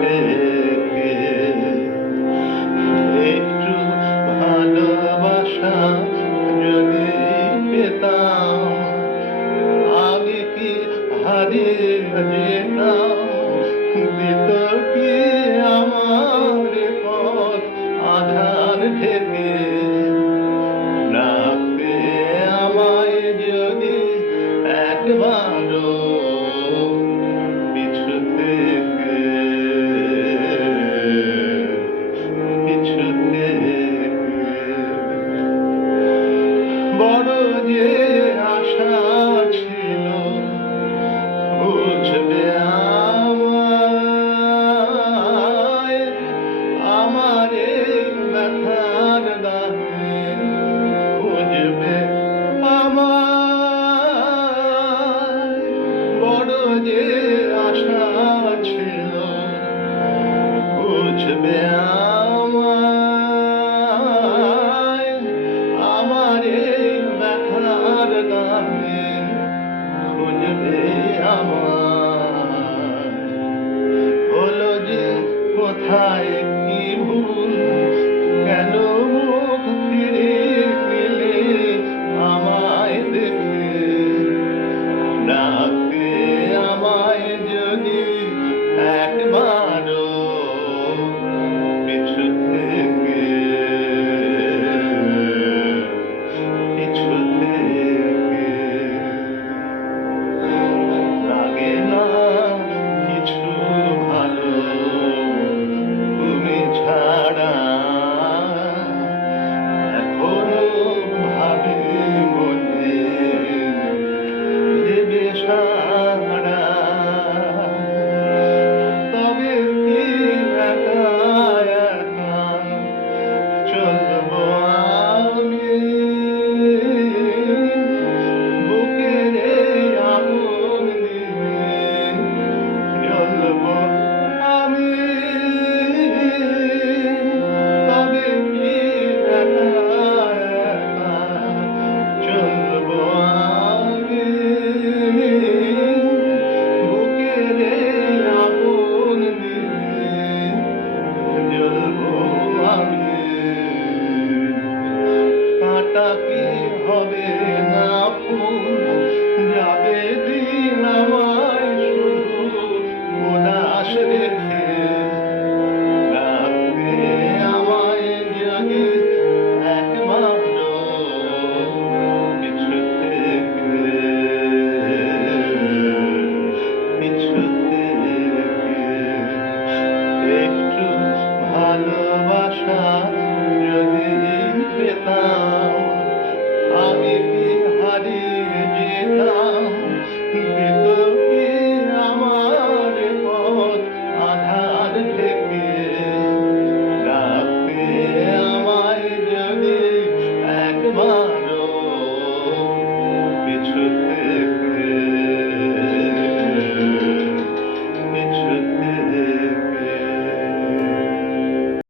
থেকে একটু ভালোবাসা যদি পেতাম আমি কি হারিয়ে যেতাম? ভিতর Yeah.